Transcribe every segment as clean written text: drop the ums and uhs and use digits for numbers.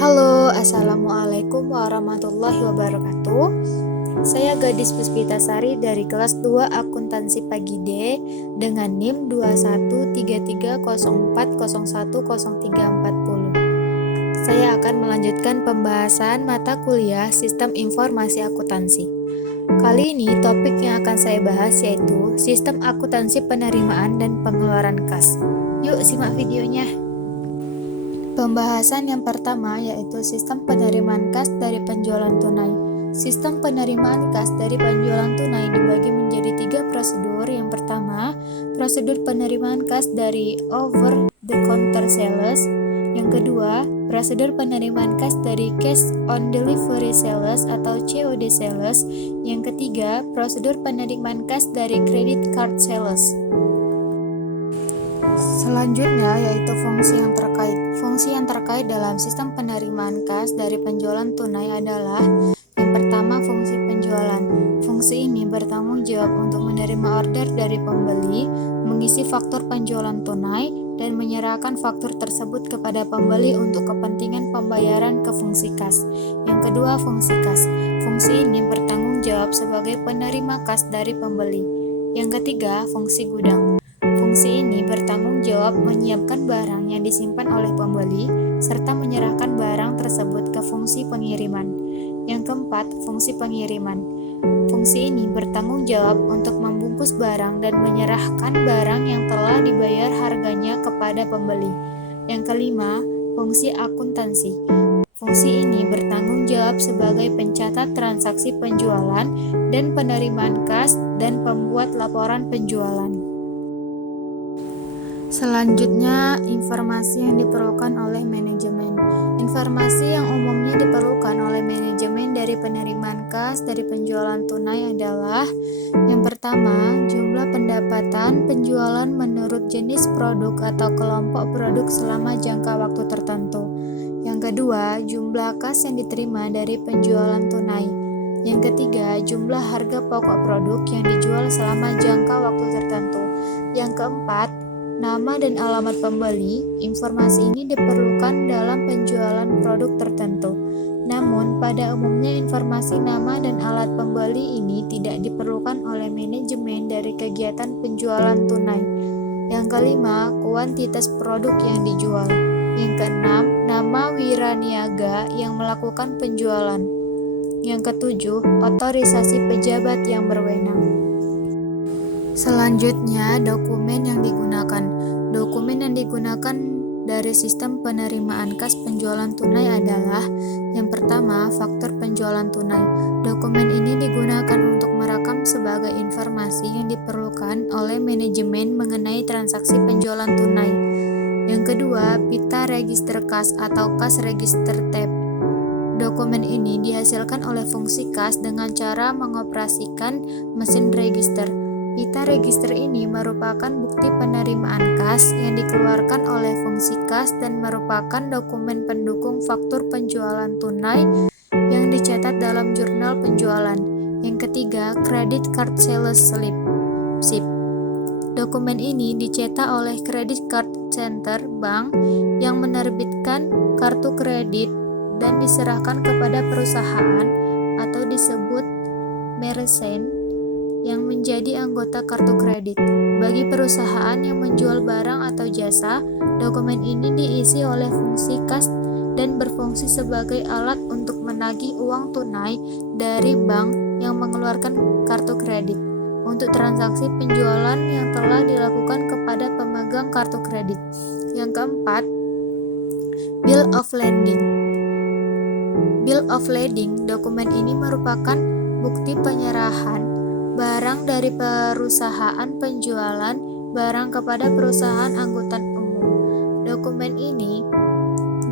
Halo, Assalamualaikum warahmatullahi wabarakatuh. Saya Gadis Puspitasari dari kelas 2 Akuntansi Pagi D dengan NIM 213304010340. Saya akan melanjutkan pembahasan mata kuliah Sistem Informasi Akuntansi. Kali ini topik yang akan saya bahas yaitu Sistem Akuntansi Penerimaan dan Pengeluaran Kas. Yuk simak videonya. Pembahasan yang pertama yaitu sistem penerimaan kas dari penjualan tunai. Sistem penerimaan kas dari penjualan tunai dibagi menjadi 3 prosedur. Yang pertama, prosedur penerimaan kas dari over the counter sales. Yang kedua, prosedur penerimaan kas dari cash on delivery sales atau COD sales. Yang ketiga, prosedur penerimaan kas dari credit card sales. Selanjutnya yaitu fungsi yang terkait. Fungsi yang terkait dalam sistem penerimaan kas dari penjualan tunai adalah yang pertama, fungsi penjualan. Fungsi ini bertanggung jawab untuk menerima order dari pembeli, mengisi faktur penjualan tunai, dan menyerahkan faktur tersebut kepada pembeli untuk kepentingan pembayaran ke fungsi kas. Yang kedua, fungsi kas. Fungsi ini bertanggung jawab sebagai penerima kas dari pembeli. Yang ketiga, fungsi gudang. Fungsi ini bertanggung jawab menyiapkan barang yang disimpan oleh pembeli serta menyerahkan barang tersebut ke fungsi pengiriman. Yang keempat, fungsi pengiriman. Fungsi ini bertanggung jawab untuk membungkus barang dan menyerahkan barang yang telah dibayar harganya kepada pembeli. Yang kelima, fungsi akuntansi. Fungsi ini bertanggung jawab sebagai pencatat transaksi penjualan dan penerimaan kas dan pembuat laporan penjualan. Selanjutnya, informasi yang diperlukan oleh manajemen. Informasi yang umumnya diperlukan oleh manajemen dari penerimaan kas dari penjualan tunai adalah yang pertama, jumlah pendapatan penjualan menurut jenis produk atau kelompok produk selama jangka waktu tertentu. Yang kedua, jumlah kas yang diterima dari penjualan tunai. Yang ketiga, jumlah harga pokok produk yang dijual selama jangka waktu tertentu. Yang keempat, nama dan alamat pembeli. Informasi ini diperlukan dalam penjualan produk tertentu. Namun, pada umumnya informasi nama dan alat pembeli ini tidak diperlukan oleh manajemen dari kegiatan penjualan tunai. Yang kelima, kuantitas produk yang dijual. Yang keenam, nama wiraniaga yang melakukan penjualan. Yang ketujuh, otorisasi pejabat yang berwenang. Selanjutnya, dokumen yang digunakan. Dokumen yang digunakan dari sistem penerimaan kas penjualan tunai adalah yang pertama, faktur penjualan tunai. Dokumen ini digunakan untuk merekam sebagai informasi yang diperlukan oleh manajemen mengenai transaksi penjualan tunai. Yang kedua, pita register kas atau kas register tab. Dokumen ini dihasilkan oleh fungsi kas dengan cara mengoperasikan mesin register. Pita register ini merupakan bukti penerimaan kas yang dikeluarkan oleh fungsi kas dan merupakan dokumen pendukung faktur penjualan tunai yang dicetak dalam jurnal penjualan. Yang ketiga, credit card sales slip (SIP). Dokumen ini dicetak oleh credit card center bank yang menerbitkan kartu kredit dan diserahkan kepada perusahaan atau disebut merchant yang menjadi anggota kartu kredit. Bagi perusahaan yang menjual barang atau jasa, dokumen ini diisi oleh fungsi kas dan berfungsi sebagai alat untuk menagih uang tunai dari bank yang mengeluarkan kartu kredit untuk transaksi penjualan yang telah dilakukan kepada pemegang kartu kredit. Yang keempat, bill of lading. Bill of lading, dokumen ini merupakan bukti penyerahan barang dari perusahaan penjualan barang kepada perusahaan angkutan umum. Dokumen ini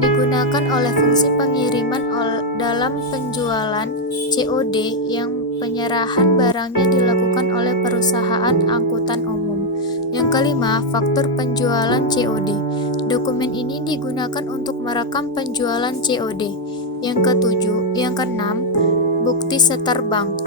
digunakan oleh fungsi pengiriman dalam penjualan COD yang penyerahan barangnya dilakukan oleh perusahaan angkutan umum. Yang kelima, faktur penjualan COD. Dokumen ini digunakan untuk merekam penjualan COD. Yang keenam, bukti setor bank.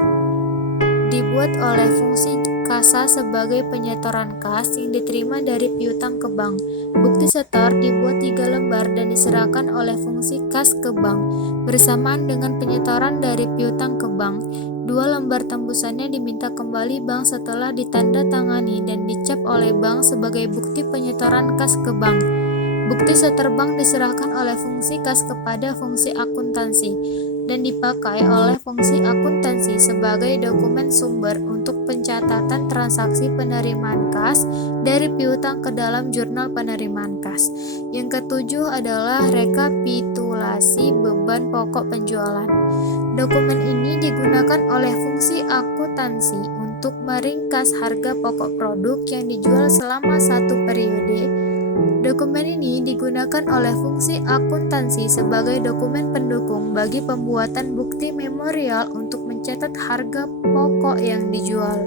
Dibuat oleh fungsi kasa sebagai penyetoran kas yang diterima dari piutang ke bank. Bukti setor dibuat 3 lembar dan diserahkan oleh fungsi kas ke bank bersamaan dengan penyetoran dari piutang ke bank. 2 lembar tembusannya diminta kembali bank setelah ditandatangani dan dicap oleh bank sebagai bukti penyetoran kas ke bank. Bukti setor bank diserahkan oleh fungsi kas kepada fungsi akuntansi dan dipakai oleh fungsi akuntansi sebagai dokumen sumber untuk pencatatan transaksi penerimaan kas dari piutang ke dalam jurnal penerimaan kas. Yang ketujuh adalah rekapitulasi beban pokok penjualan. Dokumen ini digunakan oleh fungsi akuntansi untuk meringkas harga pokok produk yang dijual selama satu periode. Dokumen ini digunakan oleh fungsi akuntansi sebagai dokumen pendukung bagi pembuatan bukti memorial untuk mencatat harga pokok yang dijual.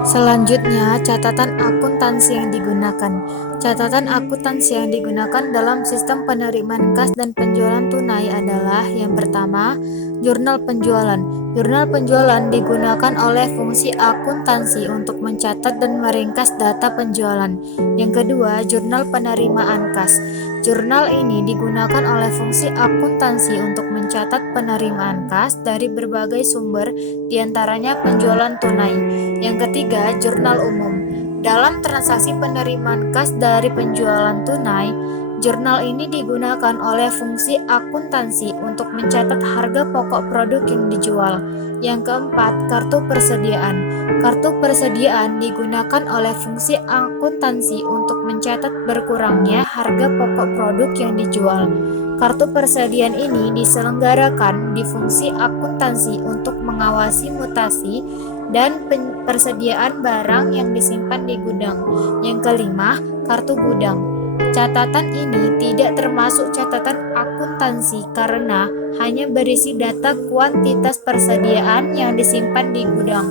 Selanjutnya, catatan akuntansi yang digunakan. Catatan akuntansi yang digunakan dalam sistem penerimaan kas dan penjualan tunai adalah yang pertama, jurnal penjualan. Jurnal penjualan digunakan oleh fungsi akuntansi untuk mencatat dan meringkas data penjualan. Yang kedua, jurnal penerimaan kas. Jurnal ini digunakan oleh fungsi akuntansi untuk mencatat penerimaan kas dari berbagai sumber, diantaranya penjualan tunai. Yang ketiga, jurnal umum. Dalam transaksi penerimaan kas dari penjualan tunai, jurnal ini digunakan oleh fungsi akuntansi untuk mencatat harga pokok produk yang dijual. Yang keempat, kartu persediaan. Kartu persediaan digunakan oleh fungsi akuntansi untuk mencatat berkurangnya harga pokok produk yang dijual. Kartu persediaan ini diselenggarakan di fungsi akuntansi untuk mengawasi mutasi dan persediaan barang yang disimpan di gudang. Yang kelima, kartu gudang. Catatan ini tidak termasuk catatan akuntansi karena hanya berisi data kuantitas persediaan yang disimpan di gudang.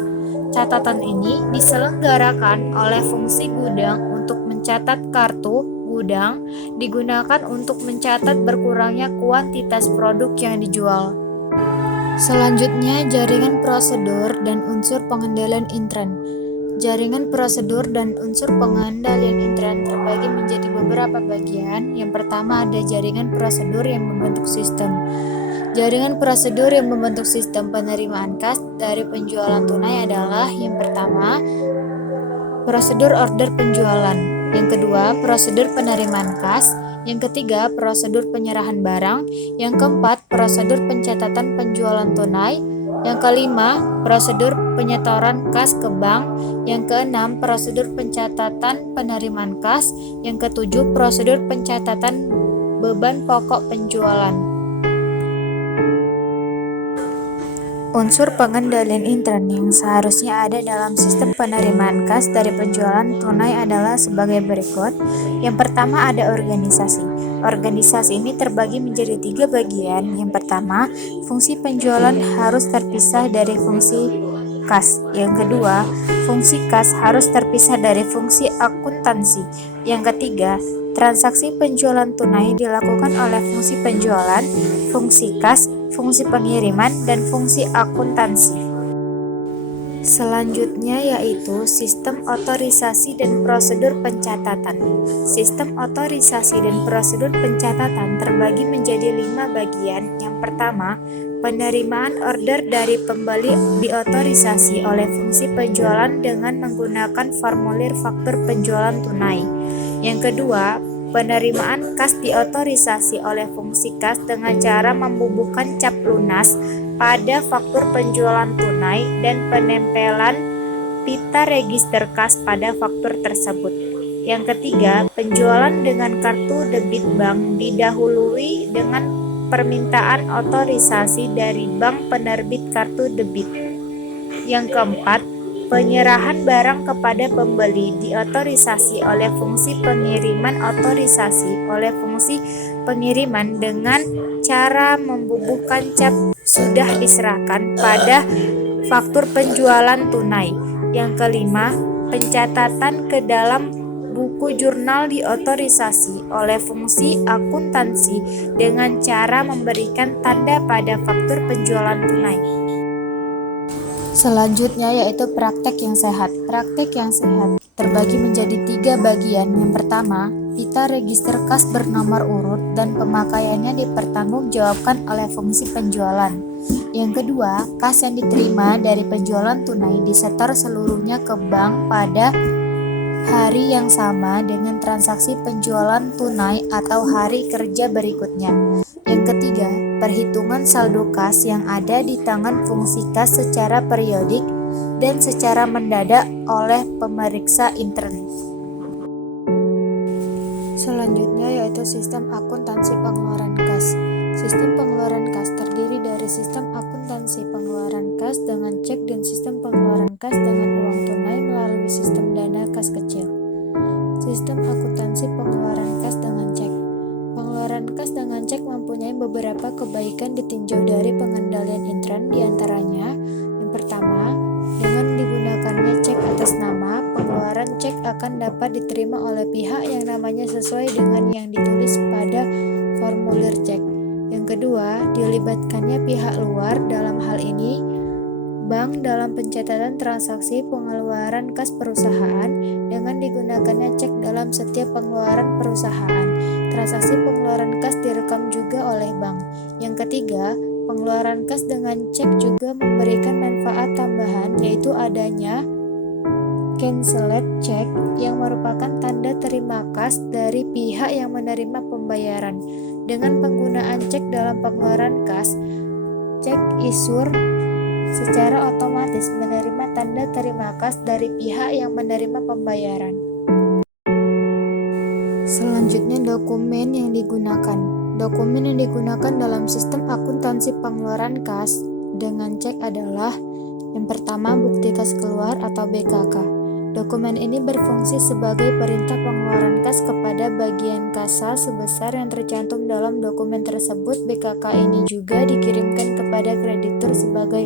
Catatan ini diselenggarakan oleh fungsi gudang untuk mencatat kartu gudang digunakan untuk mencatat berkurangnya kuantitas produk yang dijual. Selanjutnya, jaringan prosedur dan unsur pengendalian intern. Jaringan prosedur dan unsur pengendalian intern terbagi menjadi beberapa bagian. Yang pertama ada jaringan prosedur yang membentuk sistem. Jaringan prosedur yang membentuk sistem penerimaan kas dari penjualan tunai adalah yang pertama, prosedur order penjualan. Yang kedua, prosedur penerimaan kas. Yang ketiga, prosedur penyerahan barang. Yang keempat, prosedur pencatatan penjualan tunai. Yang kelima, prosedur penyetoran kas ke bank. Yang keenam, prosedur pencatatan penerimaan kas. Yang ketujuh, prosedur pencatatan beban pokok penjualan. Unsur pengendalian intern yang seharusnya ada dalam sistem penerimaan kas dari penjualan tunai adalah sebagai berikut. Yang pertama ada organisasi. Organisasi ini terbagi menjadi 3 bagian. Yang pertama, fungsi penjualan harus terpisah dari fungsi kas. Yang kedua, fungsi kas harus terpisah dari fungsi akuntansi. Yang ketiga, transaksi penjualan tunai dilakukan oleh fungsi penjualan, fungsi kas, fungsi pengiriman, dan fungsi akuntansi. Selanjutnya yaitu sistem otorisasi dan prosedur pencatatan. Sistem otorisasi dan prosedur pencatatan terbagi menjadi 5 bagian. Yang pertama, penerimaan order dari pembeli diotorisasi oleh fungsi penjualan dengan menggunakan formulir faktur penjualan tunai. Yang kedua, penerimaan kas diotorisasi oleh fungsi kas dengan cara membubuhkan cap lunas pada faktur penjualan tunai dan penempelan pita register kas pada faktur tersebut. Yang ketiga, penjualan dengan kartu debit bank didahului dengan permintaan otorisasi dari bank penerbit kartu debit. Yang keempat, penyerahan barang kepada pembeli diotorisasi oleh fungsi pengiriman otorisasi oleh fungsi pengiriman dengan cara membubuhkan cap sudah diserahkan pada faktur penjualan tunai. Yang kelima, pencatatan ke dalam buku jurnal diotorisasi oleh fungsi akuntansi dengan cara memberikan tanda pada faktur penjualan tunai. Selanjutnya yaitu praktek yang sehat. Praktek yang sehat terbagi menjadi 3 bagian. Yang pertama, pita register kas bernomor urut dan pemakaiannya dipertanggungjawabkan oleh fungsi penjualan. Yang kedua, kas yang diterima dari penjualan tunai disetor seluruhnya ke bank pada hari yang sama dengan transaksi penjualan tunai atau hari kerja berikutnya. Yang ketiga, perhitungan saldo kas yang ada di tangan fungsi kas secara periodik dan secara mendadak oleh pemeriksa intern. Selanjutnya yaitu sistem akuntansi pengeluaran kas. Sistem pengeluaran kas terdiri dari sistem akuntansi pengeluaran kas dengan cek dan sistem pengeluaran kas dengan uang tunai melalui sistem dana kas kecil. Sistem akuntansi pengeluaran kas dengan cek. Pengeluaran kas dengan cek mempunyai beberapa kebaikan ditinjau dari pengendalian intern, diantaranya yang pertama, dengan digunakannya cek atas nama, pengeluaran cek akan dapat diterima oleh pihak yang namanya sesuai dengan yang ditulis pada formulir cek. Yang kedua, dilibatkannya pihak luar, dalam hal ini bank dalam pencatatan transaksi pengeluaran kas perusahaan dengan digunakannya cek dalam setiap pengeluaran perusahaan. Transaksi pengeluaran kas direkam juga oleh bank. Yang ketiga, pengeluaran kas dengan cek juga memberikan manfaat tambahan, yaitu adanya canceled check yang merupakan tanda terima kas dari pihak yang menerima pembayaran. Dengan penggunaan cek dalam pengeluaran kas, cek issuer secara otomatis menerima tanda terima kas dari pihak yang menerima pembayaran. Selanjutnya, dokumen yang digunakan. Dokumen yang digunakan dalam sistem akuntansi pengeluaran kas dengan cek adalah yang pertama, bukti kas keluar atau BKK. Dokumen ini berfungsi sebagai perintah pengeluaran kas kepada bagian kasa sebesar yang tercantum dalam dokumen tersebut. BKK ini juga dikirimkan kepada kreditur sebagai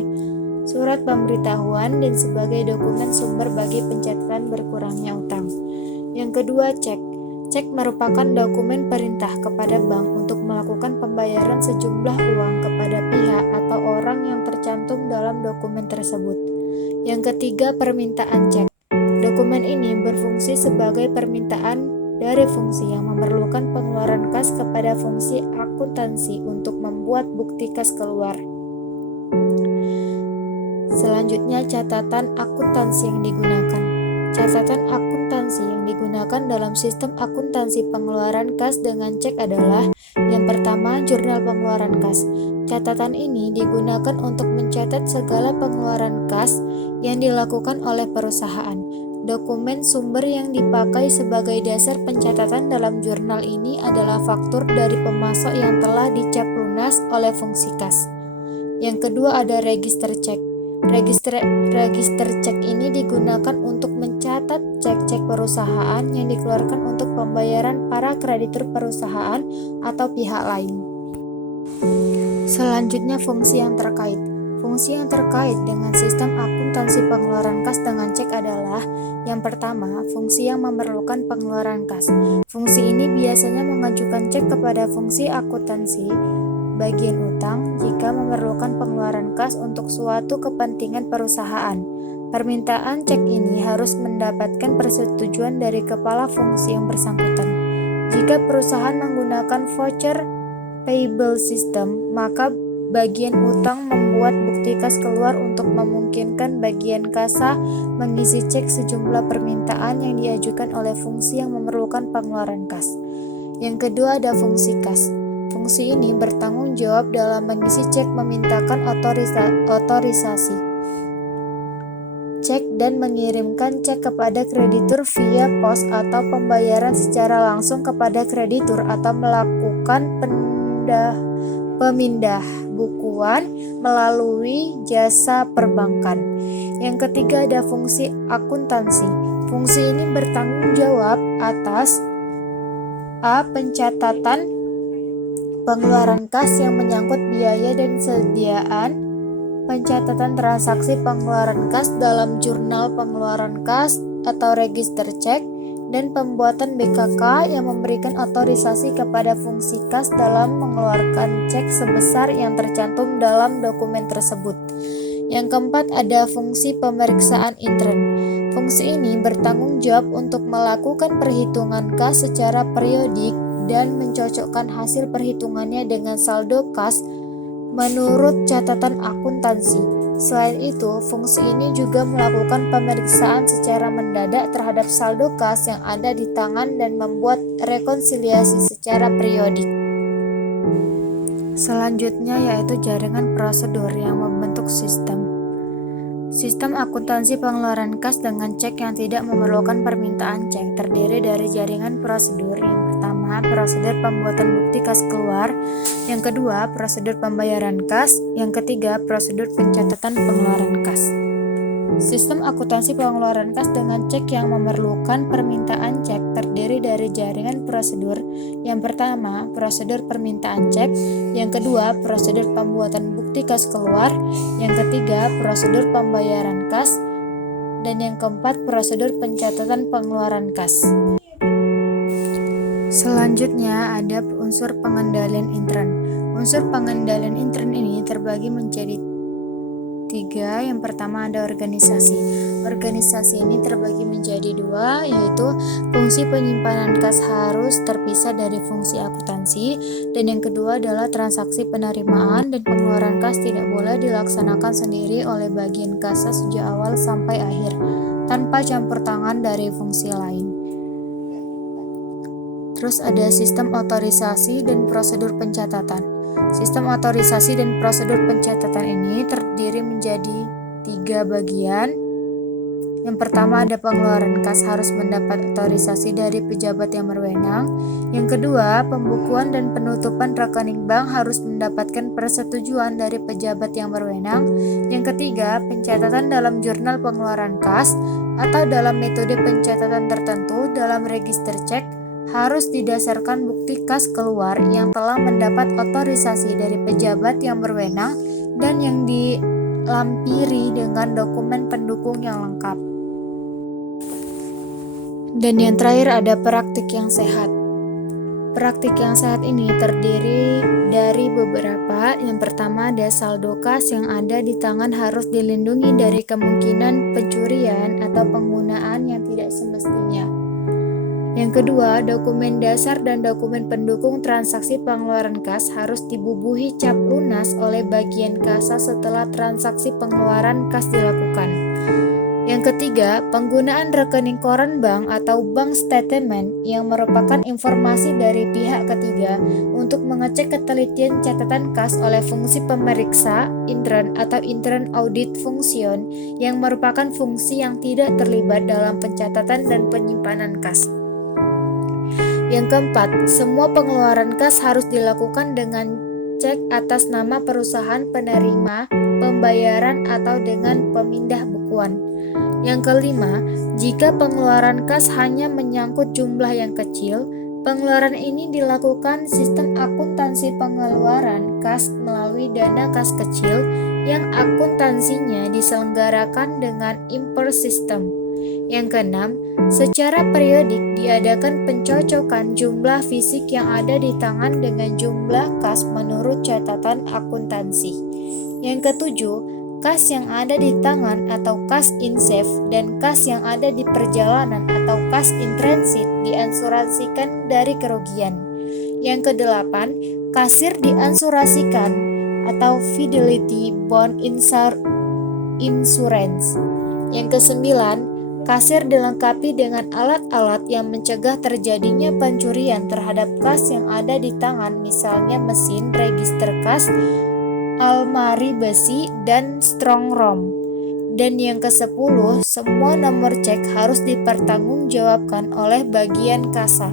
surat pemberitahuan dan sebagai dokumen sumber bagi pencatatan berkurangnya utang. Yang kedua, cek. Cek merupakan dokumen perintah kepada bank untuk melakukan pembayaran sejumlah uang kepada pihak atau orang yang tercantum dalam dokumen tersebut. Yang ketiga, permintaan cek. Dokumen ini berfungsi sebagai permintaan dari fungsi yang memerlukan pengeluaran kas kepada fungsi akuntansi untuk membuat bukti kas keluar. Selanjutnya, catatan akuntansi yang digunakan. Catatan akuntansi yang digunakan dalam sistem akuntansi pengeluaran kas dengan cek adalah yang pertama, jurnal pengeluaran kas. Catatan ini digunakan untuk mencatat segala pengeluaran kas yang dilakukan oleh perusahaan. Dokumen sumber yang dipakai sebagai dasar pencatatan dalam jurnal ini adalah faktur dari pemasok yang telah dicap lunas oleh fungsi kas. Yang kedua ada register cek. Register cek ini digunakan untuk mencatat cek-cek perusahaan yang dikeluarkan untuk pembayaran para kreditur perusahaan atau pihak lain. Selanjutnya, fungsi yang terkait. Fungsi yang terkait dengan sistem akuntansi pengeluaran kas dengan cek adalah yang pertama, fungsi yang memerlukan pengeluaran kas. Fungsi ini biasanya mengajukan cek kepada fungsi akuntansi bagian utang jika memerlukan pengeluaran kas untuk suatu kepentingan perusahaan. Permintaan cek ini harus mendapatkan persetujuan dari kepala fungsi yang bersangkutan. Jika perusahaan menggunakan voucher payable system, maka bagian utang membuat bukti kas keluar untuk memungkinkan bagian kasa mengisi cek sejumlah permintaan yang diajukan oleh fungsi yang memerlukan pengeluaran kas. Yang kedua ada fungsi kas. Fungsi ini bertanggung jawab dalam mengisi cek, memintakan otorisasi cek dan mengirimkan cek kepada kreditur via pos atau pembayaran secara langsung kepada kreditur atau melakukan pemindah bukuan melalui jasa perbankan. Yang ketiga ada fungsi akuntansi. Fungsi ini bertanggung jawab atas a. pencatatan pengeluaran kas yang menyangkut biaya dan sediaan, pencatatan transaksi pengeluaran kas dalam jurnal pengeluaran kas atau register cek, dan pembuatan BKK yang memberikan otorisasi kepada fungsi kas dalam mengeluarkan cek sebesar yang tercantum dalam dokumen tersebut. Yang keempat ada fungsi pemeriksaan intern. Fungsi ini bertanggung jawab untuk melakukan perhitungan kas secara periodik dan mencocokkan hasil perhitungannya dengan saldo kas menurut catatan akuntansi. Selain itu, fungsi ini juga melakukan pemeriksaan secara mendadak terhadap saldo kas yang ada di tangan dan membuat rekonsiliasi secara periodik. Selanjutnya yaitu jaringan prosedur yang membentuk sistem. Sistem akuntansi pengeluaran kas dengan cek yang tidak memerlukan permintaan cek terdiri dari jaringan prosedur. Yang pertama, prosedur pembuatan bukti kas keluar. Yang kedua, prosedur pembayaran kas. Yang ketiga, prosedur pencatatan pengeluaran kas. Sistem akuntansi pengeluaran kas dengan cek yang memerlukan permintaan cek terdiri dari jaringan prosedur. Yang pertama, prosedur permintaan cek. Yang kedua, prosedur pembuatan bukti kas keluar. Yang ketiga, prosedur pembayaran kas. Dan yang keempat, prosedur pencatatan pengeluaran kas. Selanjutnya ada unsur pengendalian intern. Unsur pengendalian intern ini terbagi menjadi 3. Yang pertama ada organisasi. Organisasi ini terbagi menjadi 2, yaitu fungsi penyimpanan kas harus terpisah dari fungsi akuntansi, dan yang kedua adalah transaksi penerimaan dan pengeluaran kas tidak boleh dilaksanakan sendiri oleh bagian kasa sejak awal sampai akhir tanpa campur tangan dari fungsi lain. Terus ada sistem otorisasi dan prosedur pencatatan. Sistem otorisasi dan prosedur pencatatan ini terdiri menjadi 3 bagian. Yang pertama ada pengeluaran kas harus mendapat otorisasi dari pejabat yang berwenang. Yang kedua, pembukuan dan penutupan rekening bank harus mendapatkan persetujuan dari pejabat yang berwenang. Yang ketiga, pencatatan dalam jurnal pengeluaran kas atau dalam metode pencatatan tertentu dalam register cek harus didasarkan bukti kas keluar yang telah mendapat otorisasi dari pejabat yang berwenang dan yang dilampiri dengan dokumen pendukung yang lengkap. Dan yang terakhir ada praktik yang sehat. Praktik yang sehat ini terdiri dari beberapa. Yang pertama ada saldo kas yang ada di tangan harus dilindungi dari kemungkinan pencurian atau penggunaan yang tidak semestinya. Yang kedua, dokumen dasar dan dokumen pendukung transaksi pengeluaran kas harus dibubuhi cap lunas oleh bagian kasa setelah transaksi pengeluaran kas dilakukan. Yang ketiga, penggunaan rekening koran bank atau bank statement yang merupakan informasi dari pihak ketiga untuk mengecek ketelitian catatan kas oleh fungsi pemeriksa intern atau intern audit function yang merupakan fungsi yang tidak terlibat dalam pencatatan dan penyimpanan kas. Yang keempat, semua pengeluaran kas harus dilakukan dengan cek atas nama perusahaan penerima pembayaran atau dengan pemindah bukuan. Yang kelima, jika pengeluaran kas hanya menyangkut jumlah yang kecil, pengeluaran ini dilakukan sistem akuntansi pengeluaran kas melalui dana kas kecil yang akuntansinya diselenggarakan dengan import system. Yang keenam, secara periodik diadakan pencocokan jumlah fisik yang ada di tangan dengan jumlah kas menurut catatan akuntansi. Yang ketujuh, kas yang ada di tangan atau kas in safe dan kas yang ada di perjalanan atau kas in transit diansurasikan dari kerugian. Yang kedelapan, kasir diansurasikan atau fidelity bond insurance. Yang kesembilan, kasir dilengkapi dengan alat-alat yang mencegah terjadinya pencurian terhadap kas yang ada di tangan, misalnya mesin register kas, almari besi, dan strong room. Dan yang ke-10, semua nomor cek harus dipertanggungjawabkan oleh bagian kasa.